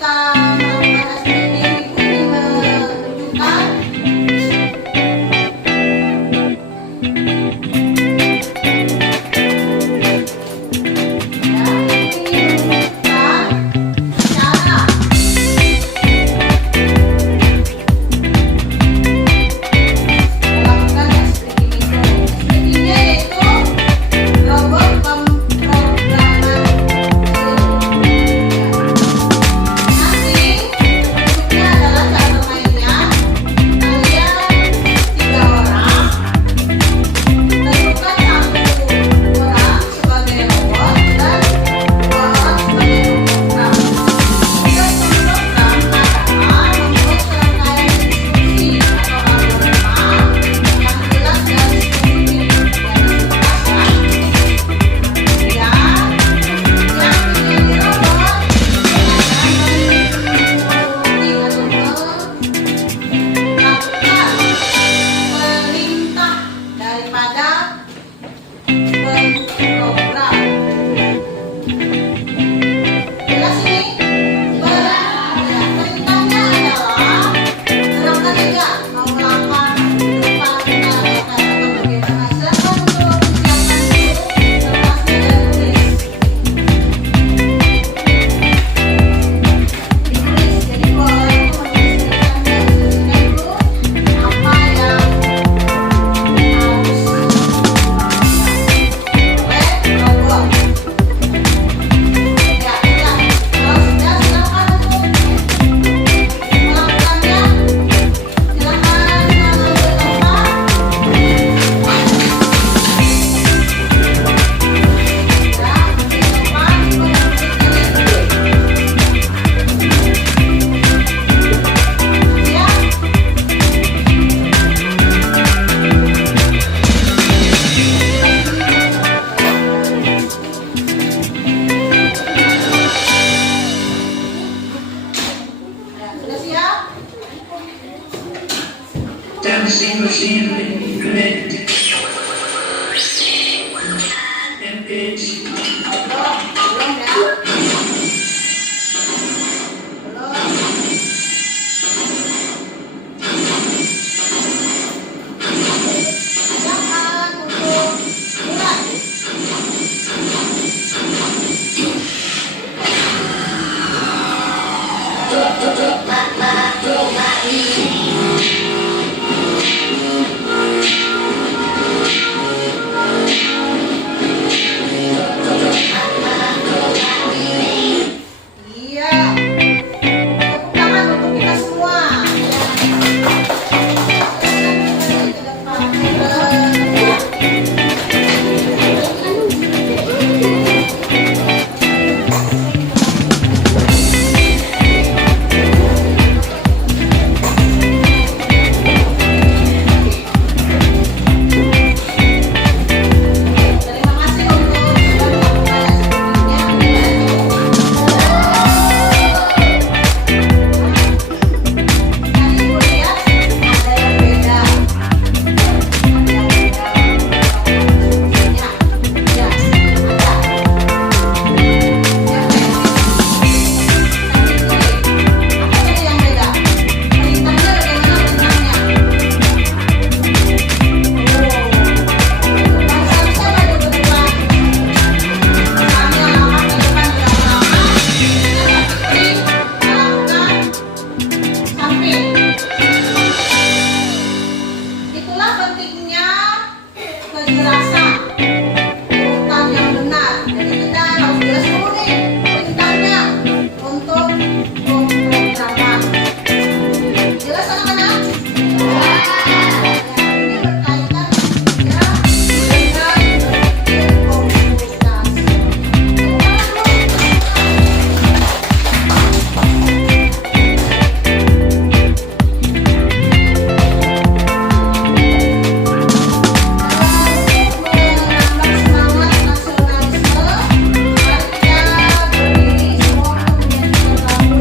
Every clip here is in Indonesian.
kita melakukan activity Ibu ingin menunjukkan cara melakukan activity itu. Activity-nya yaitu robot pemrograman. Nanti bentuknya adalah cara bermainnya. Kalian 3 orang tentukan 1 orang sebagai robot dan 2 orang sebagai pemrogram. Tugas pemrogram adalah membuat serangkaian instruksi atau algoritma yang jelas dan spesifik. Kemudian yang menjadi robot akan mengikuti atau melakukan perintah daripada pemrogram. Jelas ini? Perintahnya adalah gerakan aja, mau melangkah ke depan, atau bagaimana. Silakan untuk menyiapkan dulu kertasnya dan tulis. Ditulis, jadi boleh itu menulis perintahnya, dulu apa yang harus oleh robot. Ya, sudah. Kalau sudah, silakan untuk melakukannya. Silakan mengambil tempat. Ya, ambil tempat, siap. Sudah siap? Dancing machine connected. Engage. Belum ya? Belum. Silakan untuk mulai. Iya. Tepuk tangan untuk kita semua. Ke depan. Terima kasih untuk sudah melakukan activity-nya. Tadi Ibu lihat ada yang beda. Ada yang beda. Ya, ya, ada. Yang beda. Apa tadi yang beda? Perintahnya bagaimana perintahnya? Seharusnya maju ke depan. Misalnya langkah ke depan berapa lama? Melakukan samping. Itulah pentingnya kejelasan, urutan yang benar. Jadi kita harus jelas dulu nih perintahnya untuk pemrograman. Jelas anak-anak? Ini berkaitan ya dengan berkomunikasi. Menambah semangat nasionalisme, mari kita berdiri semua menjadi terlalu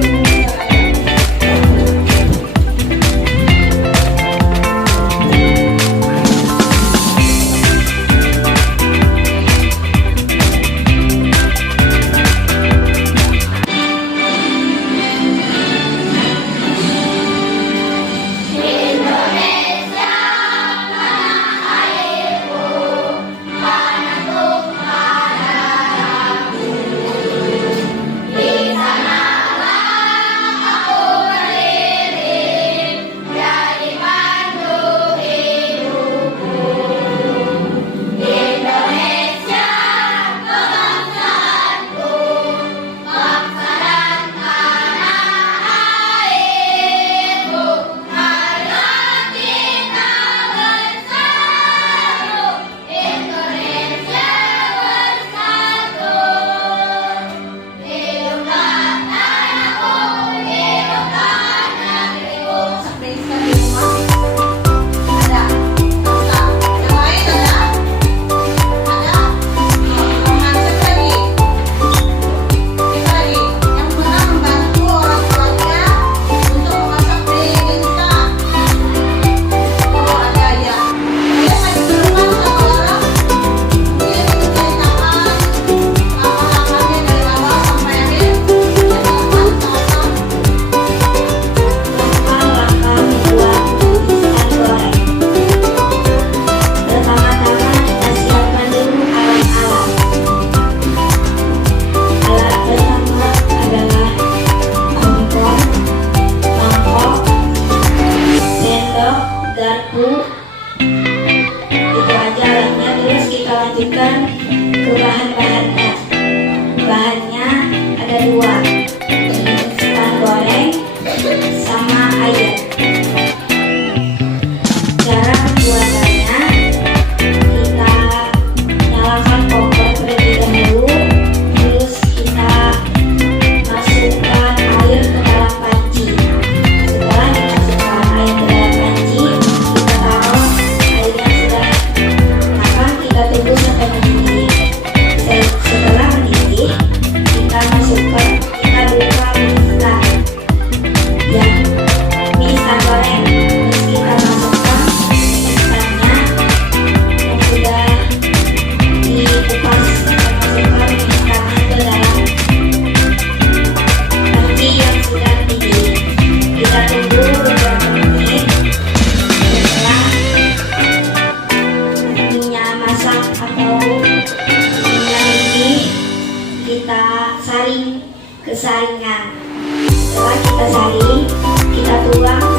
kita saring, kita tuang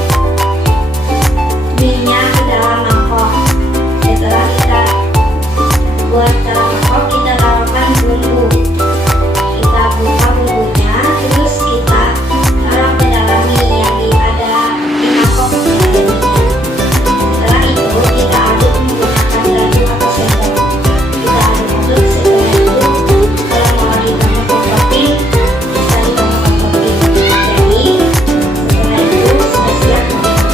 minyak ke dalam mangkok. Setelah kita buat dalam mangkok, kita taruhkan bumbu. Kita buka bumbunya, terus kita taruh ke dalam mie yang ada di mangkok. Setelah itu kita aduk menggunakan garpu atau sendok. Kita aduk setelah itu kalau mau ditambahkan topping bisa ditambahkan topping. Jadi setelah itu sudah siap dimakan.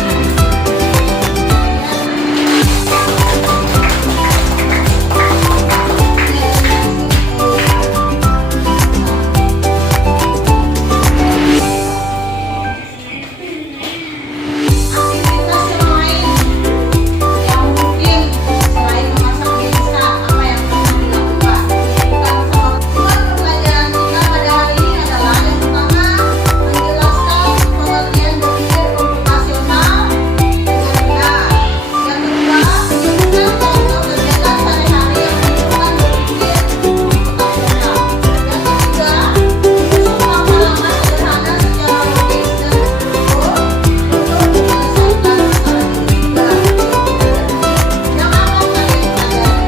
Aktivitas yang lain yang mungkin selain memasak bisa apa yang pernah dilakukan? Bukan sama tujuan pembelajaran kita pada hari ini adalah yang pertama menjelaskan pengertian berpikir komputasional dengan benar. Yang kedua menunjukkan contoh kegiatan sehari-hari yang menunjukkan berpikir komputasional. Yang ketiga menyusun halaman sederhana secara logis dan struktur untuk menyelesaikan masalah ini juga. Yang akan kalian pelajari adalah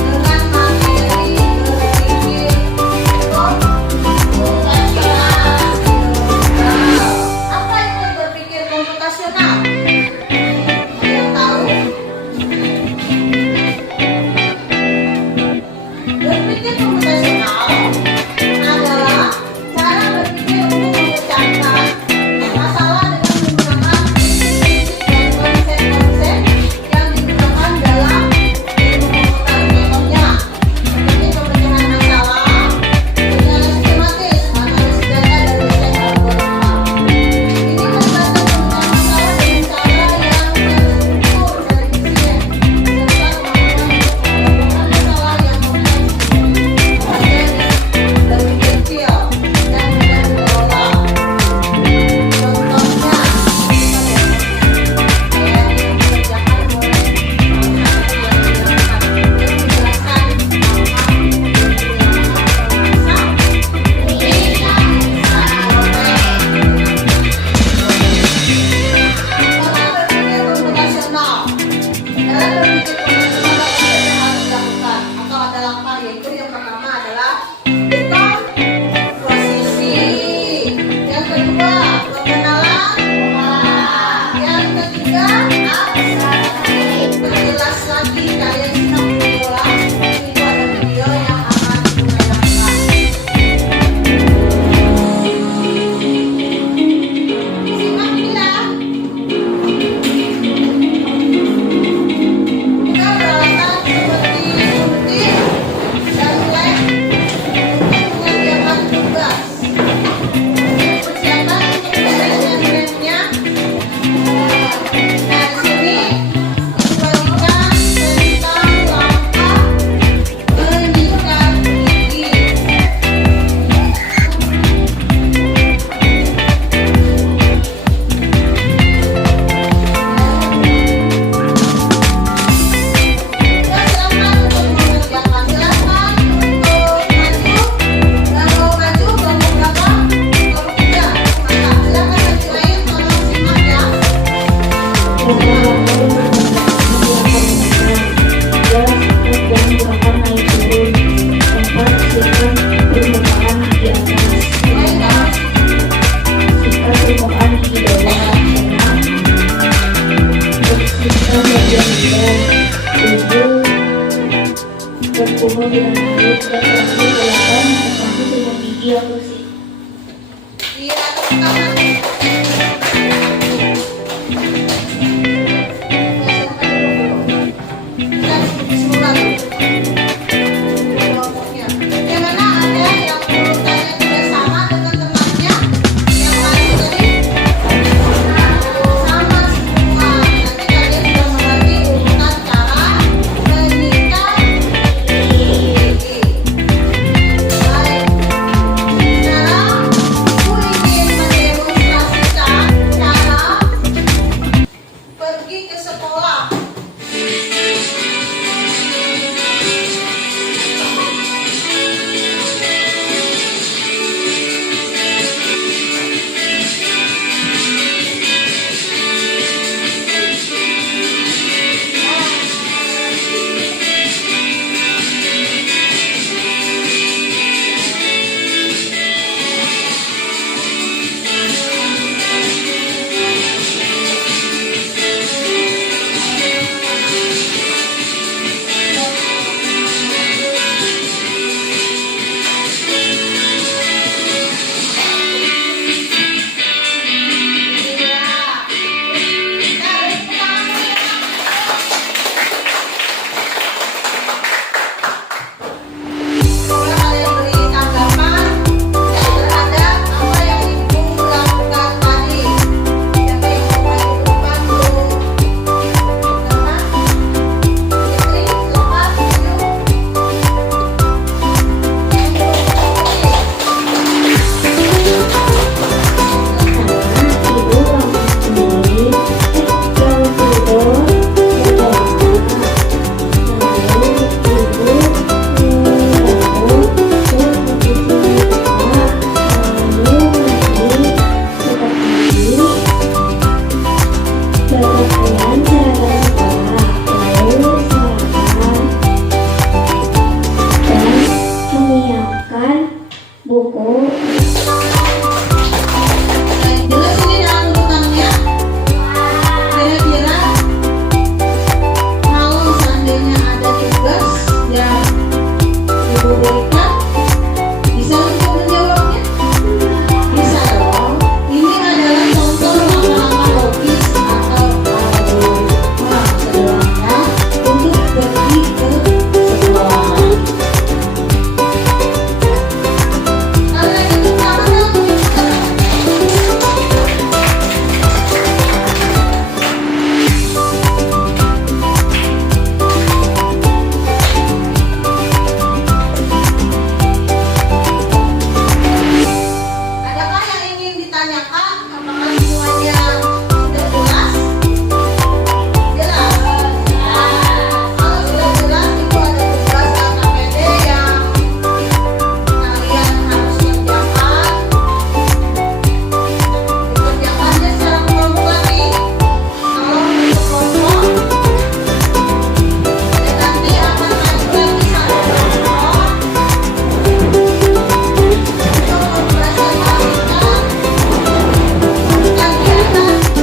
dengan materi berpikir komputasional. Apa itu berpikir komputasional? Ada yang tahu? Berpikir komputasional adalah cara berpikir untuk memecahkan masalah dengan menggunakan prinsip-prinsip dan konsep-konsep yang digunakan dalam ilmu komputer. Contohnya seperti pemecahan masalah dengan skematis, analisis data, dan desain algoritma. Ini membantu penggunaan masalah dengan cara yang terstruktur dan efisien, serta kemampuan untuk mengelola masalah yang kompleks dari kecil dan mudah dikelola. Contohnya, saya mengerjakan mulai komputasional. Dalam berpikir komputasional ada yang harus dilakukan atau ada langkah, yaitu yang pertama adalah posisi, yang kedua pengenalan, yang ketiga perjelas lagi. Kalian bisa mengulang itu ada video yang akan ditayangkan. Simak kita. Kita beralasan seperti gunting dan lem untuk mengerjakan tugas. Persiapan untuk proses dan lemnya. Nah, di sini dibagikan tentang langkah menyikat gigi. Silakan untuk mengerjakan. Silakan untuk maju. Kalau maju kelompok berapa? Kelompok 3. Mantap. Silakan maju lain. Tolong simak ya. Lain ya. Berkumpul dengan air dan langsung kelihatan seperti dengan gigi yang bersih. Iya, tepuk tangan. Kita diskusi ulang kelompoknya. Yang mana ada yang urutannya tidak sama dengan temannya, yang lain tadi sama semua. Nanti kalian sudah mengerti urutan cara menyikat gigi. Baik. Sekarang ibu ingin mendemo Jelas ini dalam urutannya. Kira-kira kalau seandainya ada tugas yang ibu berikan, bisa untuk menjawabnya? Bisa dong. Ini adalah contoh langkah-langkah logis atau sederhana untuk pergi ke sekolah. Kalian itu sama dong. Adakah yang ingin ditanyakan? Apakah semuanya sudah jelas? Jelas. Kalau sudah jelas, itu ada tugas KKPD yang kalian harus kerjakan. Dikerjakannya secara kelompok nih. Kalau untuk kelompok, dan nanti akan maju lagi satu kelompok. Yang kalian akan kerjakan. Kerjakan secara cepat ya. Siapkan untuk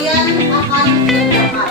mengerjakan.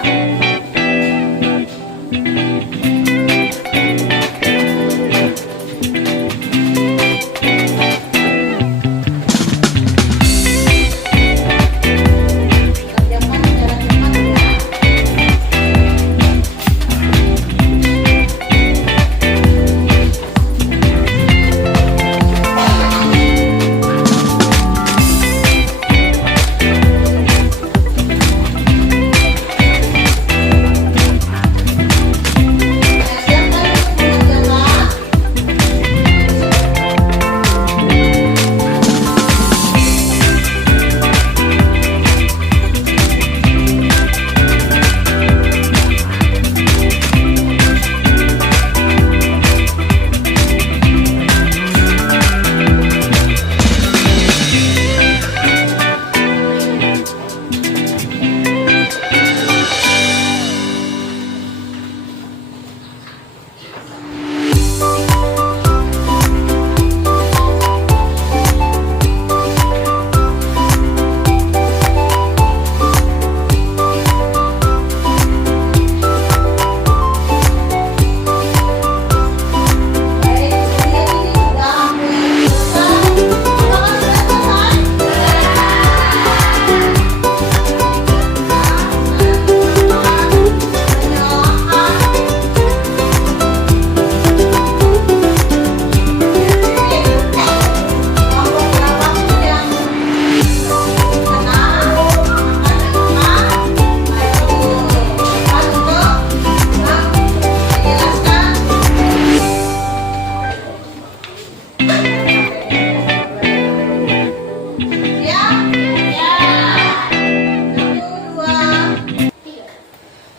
Baik, kemudian ini sudah hampir selesai. Apakah sudah selesai?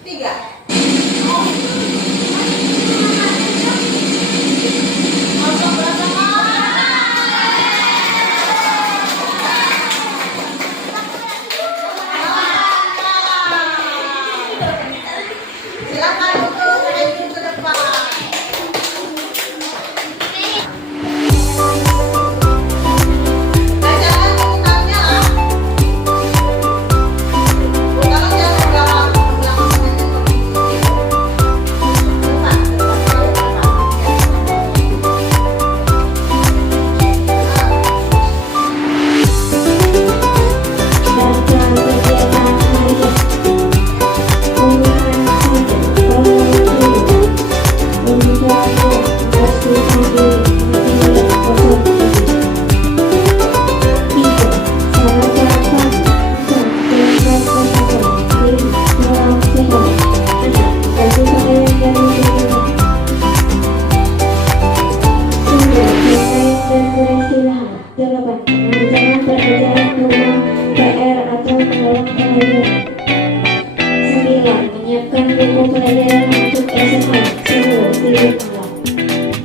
Tiga. Masuk silakan untuk maju ke depan. Jangan urutannya lah. Urutannya jangan belakang saja. Menyiapkan buku pelajaran untuk SMA sebelum tidur malam.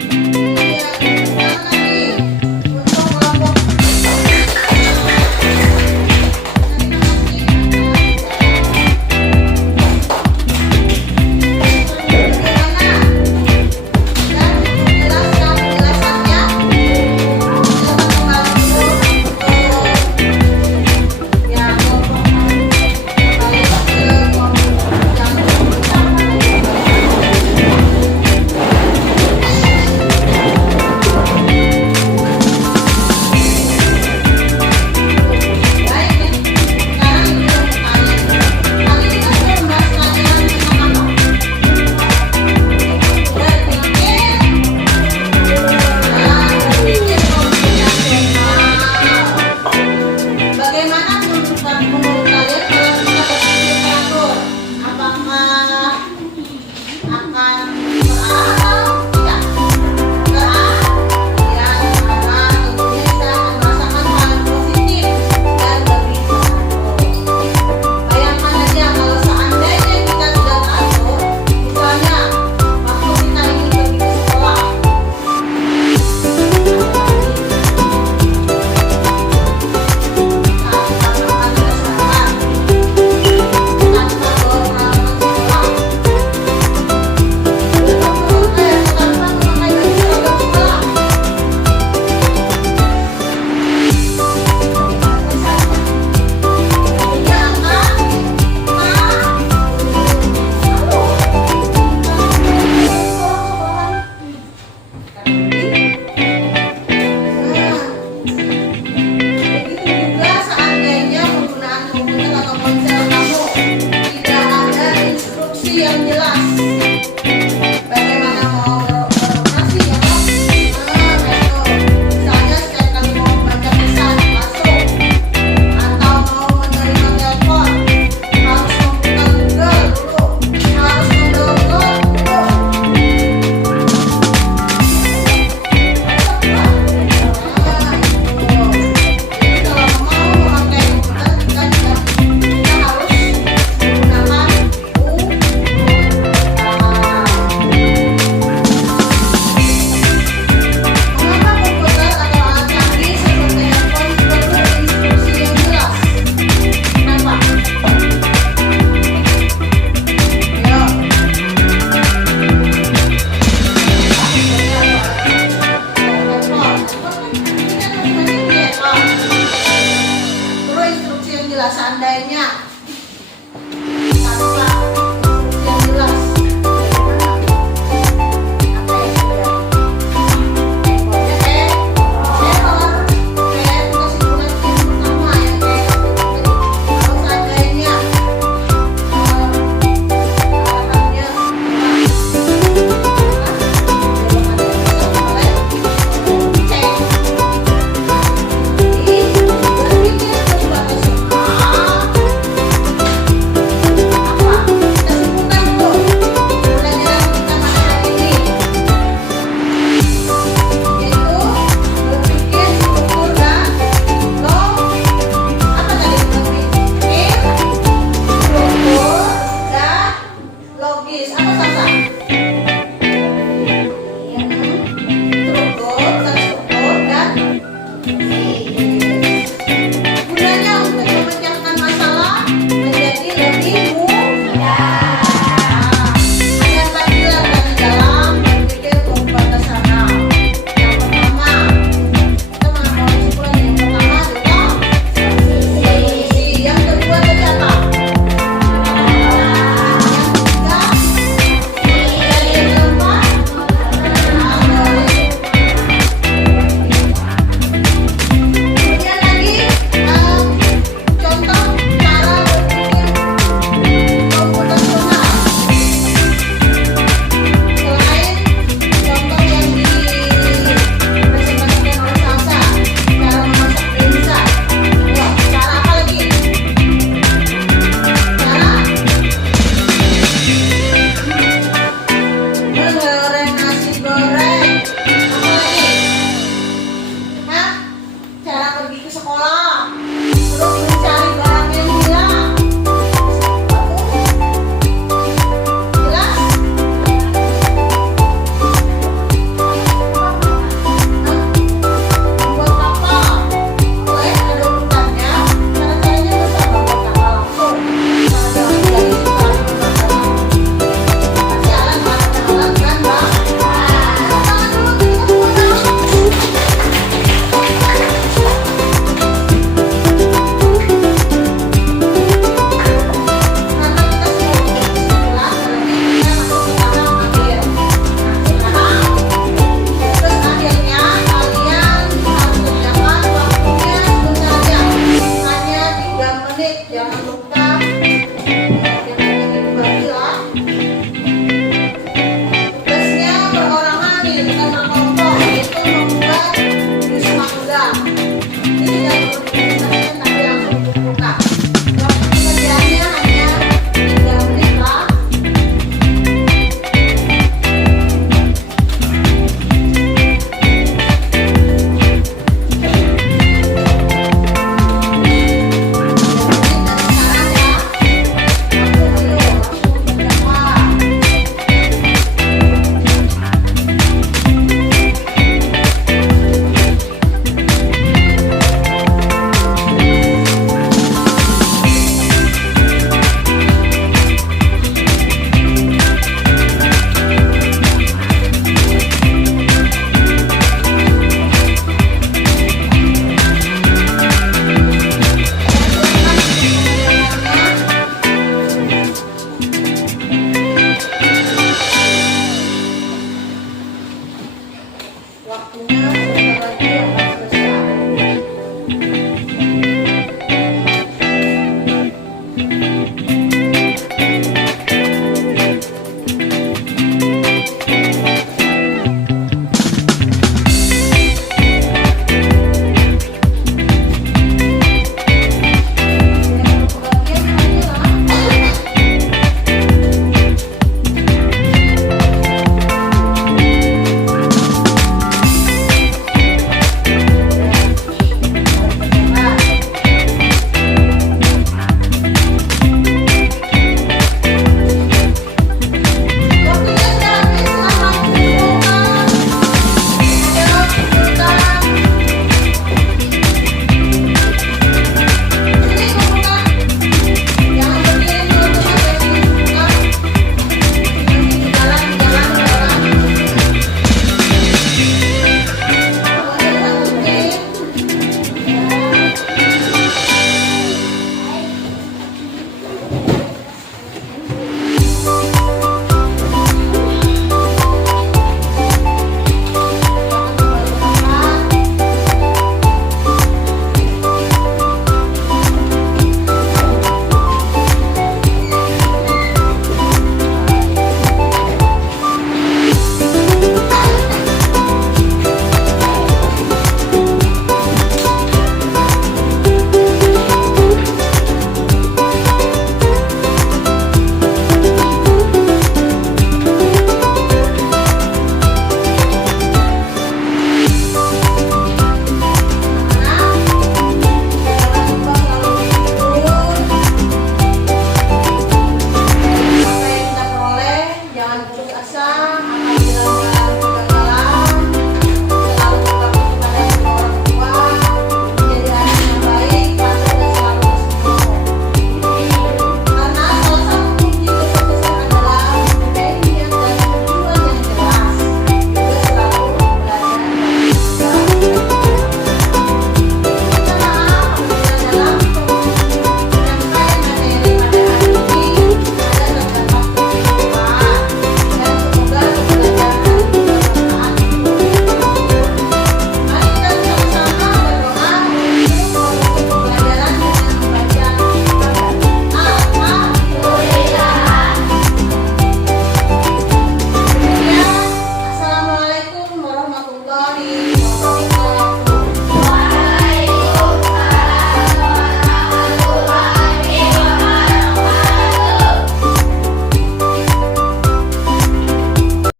waktunya sebentar lagi akan